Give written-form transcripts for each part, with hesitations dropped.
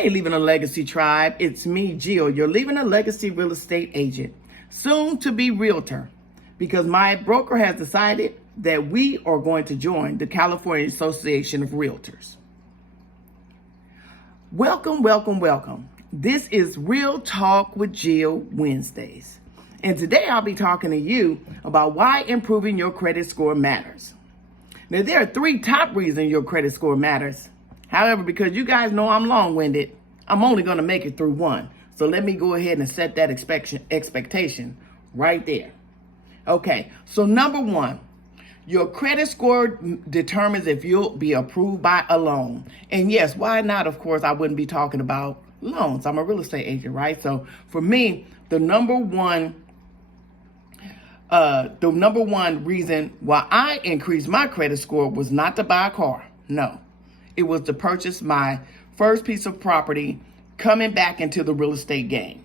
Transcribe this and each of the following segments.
Hey, Leaving a Legacy Tribe, it's me, Jill, your Leaving a Legacy real estate agent, soon to be realtor, because my broker has decided that we are going to join the California Association of Realtors. Welcome, welcome, welcome. This is Real Talk with Jill Wednesdays. And today I'll be talking to you about why improving your credit score matters. Now, there are 3 top reasons your credit score matters. However, because you guys know I'm long-winded, I'm only going to make it through 1. So let me go ahead and set that expectation right there. Okay, so number 1, your credit score determines if you'll be approved by a loan. And yes, why not? Of course, I wouldn't be talking about loans. I'm a real estate agent, right? So for me, the number one reason why I increased my credit score was not to buy a car. No. It was to purchase my first piece of property coming back into the real estate game.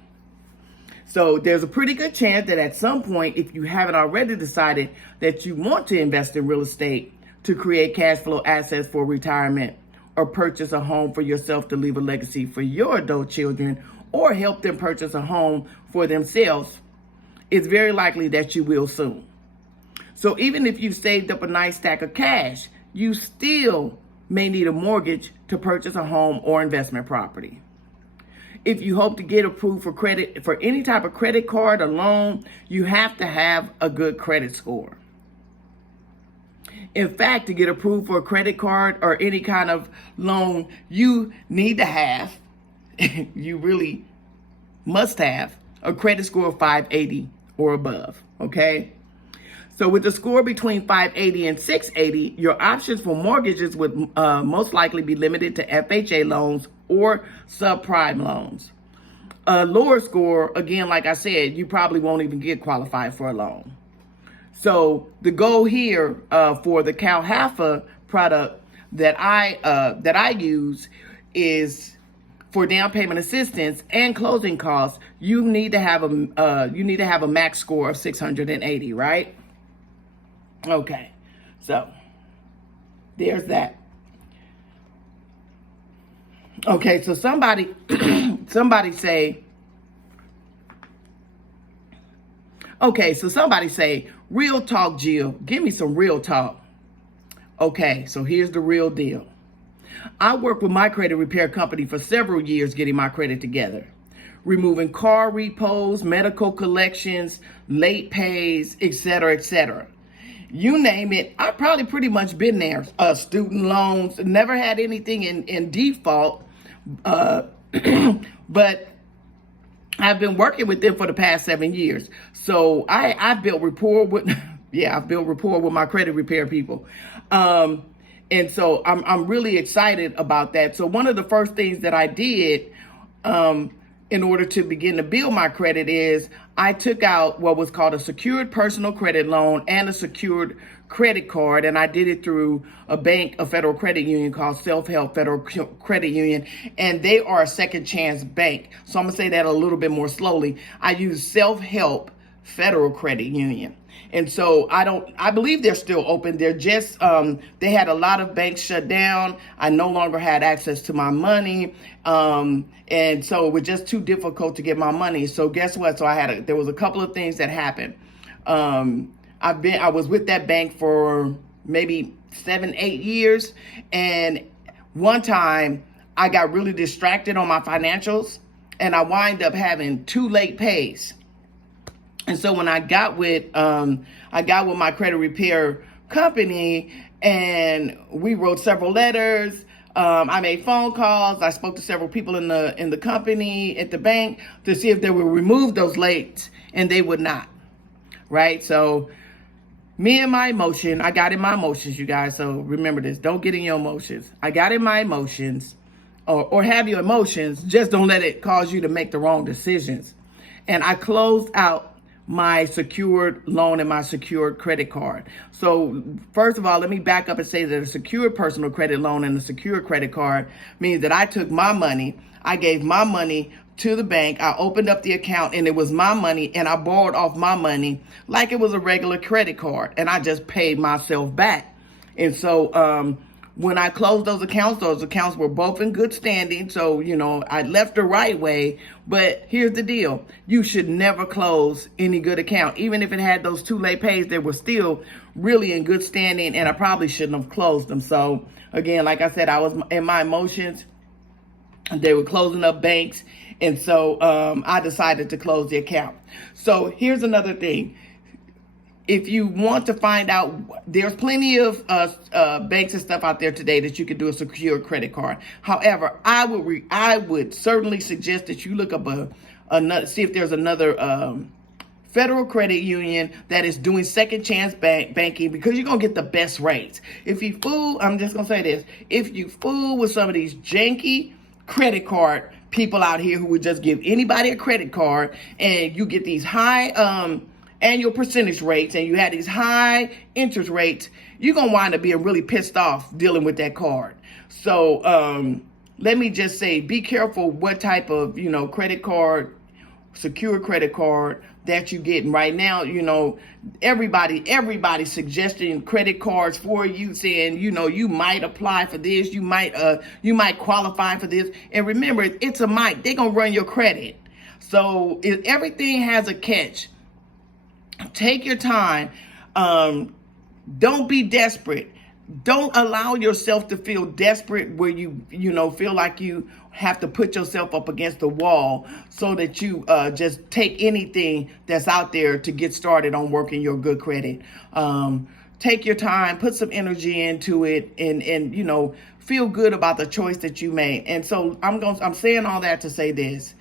So there's a pretty good chance that at some point, if you haven't already decided that you want to invest in real estate to create cash flow assets for retirement, or purchase a home for yourself to leave a legacy for your adult children, or help them purchase a home for themselves, it's very likely that you will soon. So even if you've saved up a nice stack of cash, you still may need a mortgage to purchase a home or investment property. If you hope to get approved for credit for any type of credit card or loan, you have to have a good credit score. In fact, to get approved for a credit card or any kind of loan, you need to have, you really must have, a credit score of 580 or above, okay? So with the score between 580 and 680, your options for mortgages would most likely be limited to FHA loans or subprime loans. A lower score, again, like I said, you probably won't even get qualified for a loan. So the goal here for the CalHFA product that I use is for down payment assistance and closing costs. You need to have a max score of 680, right? Okay, so there's that. Okay, so somebody say, real talk, Jill, give me some real talk. Okay, so here's the real deal. I worked with my credit repair company for several years getting my credit together, removing car repos, medical collections, late pays, etc., etc. You name it, I've probably pretty much been there. Student loans, never had anything in default, but I've been working with them for the past 7 years. So I've built rapport with, I've built rapport with my credit repair people. And so I'm really excited about that. So one of the first things that I did, in order to begin to build my credit, is I took out what was called a secured personal credit loan and a secured credit card. And I did it through a bank, a federal credit union called Self-Help Federal Credit Union. And they are a second chance bank. So I'm gonna say that a little bit more slowly. I use Self-Help Federal Credit Union. And so I believe they're still open. They're just, they had a lot of banks shut down. I no longer had access to my money. And so it was just too difficult to get my money. So guess what? So there was a couple of things that happened. I was with that bank for maybe 7-8 years. And one time I got really distracted on my financials and I wind up having 2 late pays. And so when I got with my credit repair company, and we wrote several letters, I made phone calls, I spoke to several people in the company at the bank to see if they would remove those lates, and they would not. Right? So me and my emotion, I got in my emotions, you guys. So remember this, don't get in your emotions. I got in my emotions, or have your emotions, just don't let it cause you to make the wrong decisions. And I closed out my secured loan and my secured credit card. So first of all, let me back up and say that a secured personal credit loan and a secured credit card means that I took my money, I gave my money to the bank, I opened up the account and it was my money, and I borrowed off my money like it was a regular credit card, and I just paid myself back. And so When I closed those accounts were both in good standing. So, I left the right way. But here's the deal. You should never close any good account. Even if it had those 2 late pays, they were still really in good standing, and I probably shouldn't have closed them. So again, like I said, I was in my emotions. They were closing up banks. And so I decided to close the account. So here's another thing. If you want to find out, there's plenty of banks and stuff out there today that you could do a secure credit card. However, I would certainly suggest that you look up see if there's another federal credit union that is doing second chance banking, because you're gonna get the best rates. If you fool, I'm just gonna say this: if you fool with some of these janky credit card people out here who would just give anybody a credit card, and you get these high annual percentage rates, and you had these high interest rates, you're going to wind up being really pissed off dealing with that card. So let me just say, be careful what type of, credit card, secure credit card that you get. And right now, everybody's suggesting credit cards for you, saying, you might apply for this, you might qualify for this. And remember, it's a might. They're going to run your credit. So everything has a catch. Take your time. Don't be desperate. Don't allow yourself to feel desperate where you feel like you have to put yourself up against the wall so that you just take anything that's out there to get started on working your good credit. Take your time, put some energy into it, and feel good about the choice that you made. And so I'm saying all that to say this.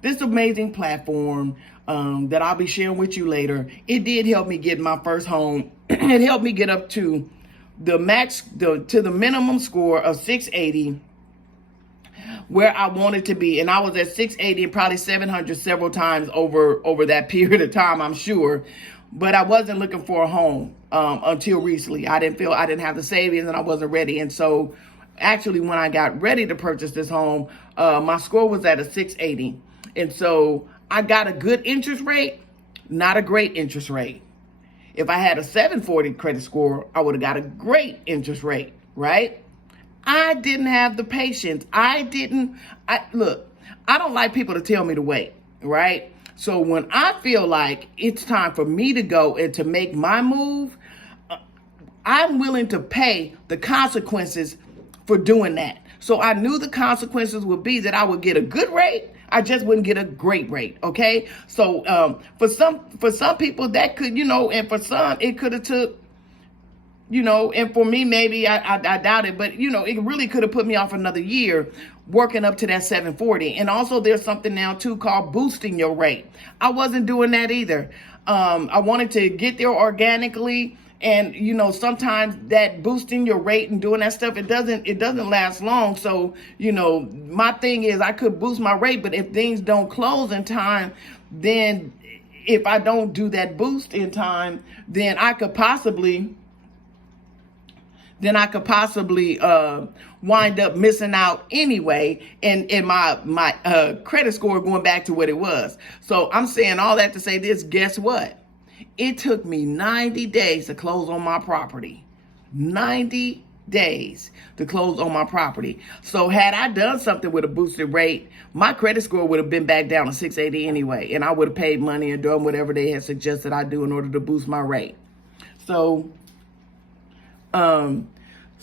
This amazing platform that I'll be sharing with you later, it did help me get my first home. It helped me get up to the minimum score of 680, where I wanted to be. And I was at 680 and probably 700 several times over that period of time, I'm sure. But I wasn't looking for a home until recently. I didn't have the savings, and I wasn't ready. And so actually, when I got ready to purchase this home, my score was at a 680. And so I got a good interest rate, not a great interest rate. If I had a 740 credit score, I would have got a great interest rate, right? I didn't have the patience. Look, I don't like people to tell me to wait, right? So when I feel like it's time for me to go and to make my move, I'm willing to pay the consequences for doing that. So I knew the consequences would be that I would get a good rate. I just wouldn't get a great rate. Okay. So for some people that could, and for some it could have took, and for me, maybe I doubt it, but it really could have put me off another year working up to that 740. And also there's something now too called boosting your rate. I wasn't doing that either. I wanted to get there organically. And, sometimes that boosting your rate and doing that stuff, it doesn't last long. So, my thing is I could boost my rate, but if things don't close in time, then if I don't do that boost in time, then I could possibly wind up missing out anyway, and my credit score going back to what it was. So I'm saying all that to say this: guess what? It took me 90 days to close on my property. 90 days to close on my property. So had I done something with a boosted rate, my credit score would have been back down to 680 anyway, and I would have paid money and done whatever they had suggested I do in order to boost my rate. So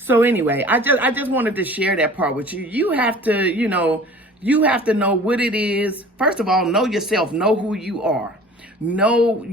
anyway, I just wanted to share that part with you. You have to know what it is. First of all, know yourself, know who you are. Know,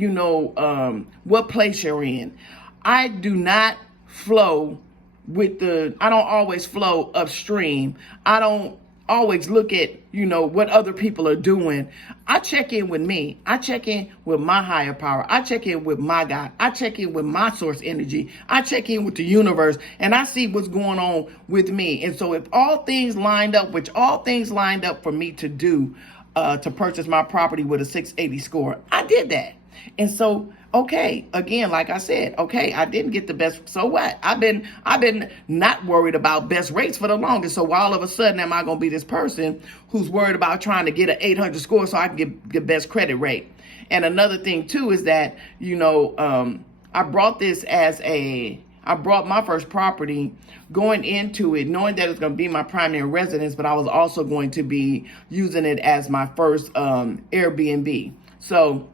what place you're in. I do not flow I don't always flow upstream. I don't always look at, what other people are doing. I check in with me. I check in with my higher power. I check in with my God. I check in with my source energy. I check in with the universe, and I see what's going on with me. And so if all things lined up for me to do, to purchase my property with a 680 score, I did that. And so, okay, again, like I said, okay, I didn't get the best. So what? I've been not worried about best rates for the longest. So all of a sudden, am I going to be this person who's worried about trying to get an 800 score so I can get the best credit rate? And another thing too is that, I brought this as a I bought my first property going into it, knowing that it's going to be my primary residence, but I was also going to be using it as my first Airbnb. So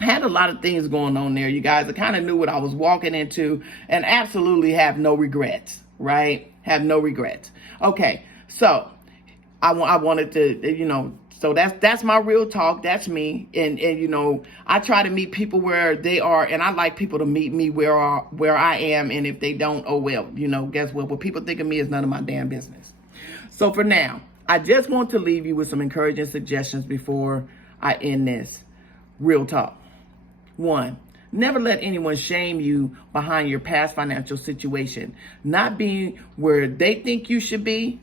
I had a lot of things going on there, you guys. I kind of knew what I was walking into and absolutely have no regrets, right? Have no regrets. Okay, so I wanted to, so that's my real talk. That's me. And I try to meet people where they are, and I like people to meet me where I am. And if they don't, oh well, guess what? What people think of me is none of my damn business. So for now, I just want to leave you with some encouraging suggestions before I end this. Real talk. 1, never let anyone shame you behind your past financial situation, not being where they think you should be,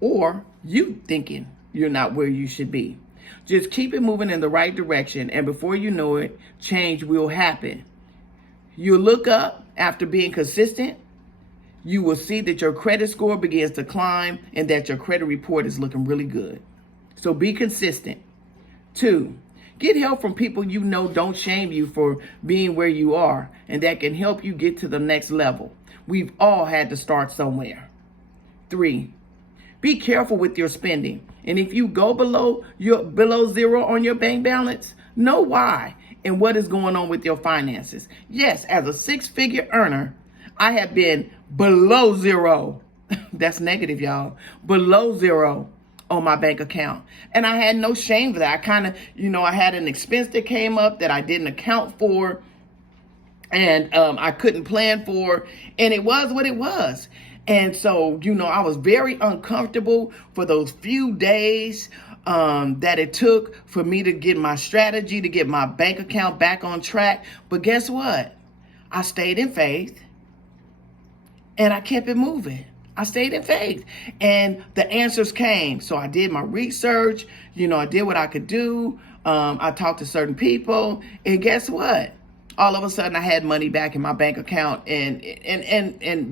or you thinking you're not where you should be. Just keep it moving in the right direction, and before you know it, change will happen. You'll look up after being consistent. You will see that your credit score begins to climb and that your credit report is looking really good. So be consistent. 2, get help from people don't shame you for being where you are, and that can help you get to the next level. We've all had to start somewhere. 3, be careful with your spending. And if you go below zero on your bank balance, know why and what is going on with your finances. Yes, as a 6-figure earner, I have been below zero. That's negative, y'all. Below zero on my bank account. And I had no shame for that. I kind of, I had an expense that came up that I didn't account for, and I couldn't plan for, and it was what it was. And so, I was very uncomfortable for those few days that it took for me to get my strategy, to get my bank account back on track. But guess what? I stayed in faith and I kept it moving. I stayed in faith and the answers came. So I did my research, I did what I could do. I talked to certain people, and guess what? All of a sudden I had money back in my bank account, and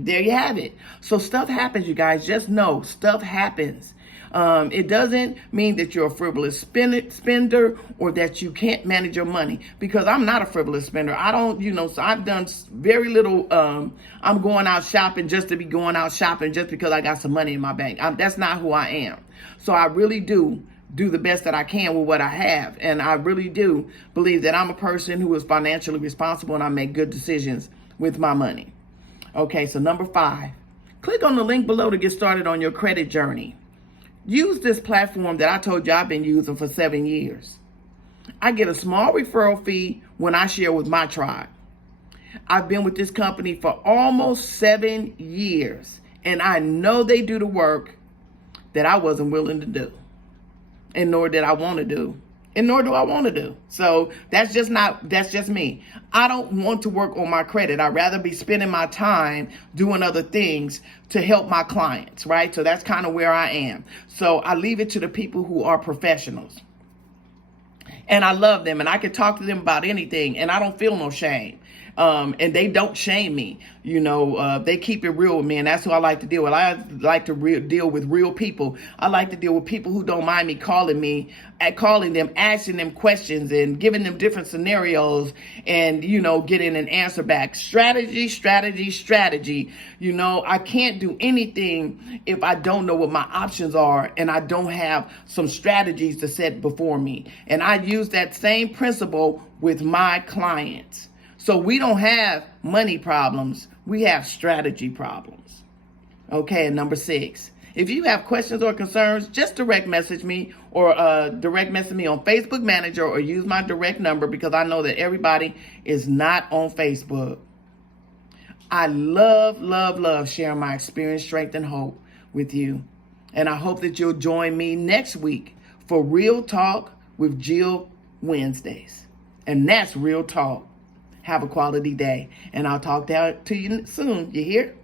there you have it. So stuff happens, you guys. Just know stuff happens. It doesn't mean that you're a frivolous spender or that you can't manage your money, because I'm not a frivolous spender. I don't, so I've done very little. I'm going out shopping just to be going out shopping just because I got some money in my bank. That's not who I am. So I really do the best that I can with what I have. And I really do believe that I'm a person who is financially responsible and I make good decisions with my money. Okay, so number 5, click on the link below to get started on your credit journey. Use this platform that I told you I've been using for 7 years. I get a small referral fee when I share with my tribe. I've been with this company for almost 7 years, and I know they do the work that I wasn't willing to do. And nor did I want to do. And nor do I want to do. So that's just me. I don't want to work on my credit. I'd rather be spending my time doing other things to help my clients, right? So that's kind of where I am. So I leave it to the people who are professionals. And I love them, and I can talk to them about anything, and I don't feel no shame. And they don't shame me. They keep it real with me, and that's who I like to deal with. I like to deal with real people. I like to deal with people who don't mind me calling them, asking them questions and giving them different scenarios and, getting an answer back. Strategy. I can't do anything if I don't know what my options are and I don't have some strategies to set before me. And I use that same principle with my clients. So we don't have money problems. We have strategy problems. Okay, and number 6, if you have questions or concerns, just direct message me or direct message me on Facebook Messenger or use my direct number, because I know that everybody is not on Facebook. I love sharing my experience, strength, and hope with you. And I hope that you'll join me next week for Real Talk with Jill Wednesdays. And that's Real Talk. Have a quality day, and I'll talk to you soon. You hear?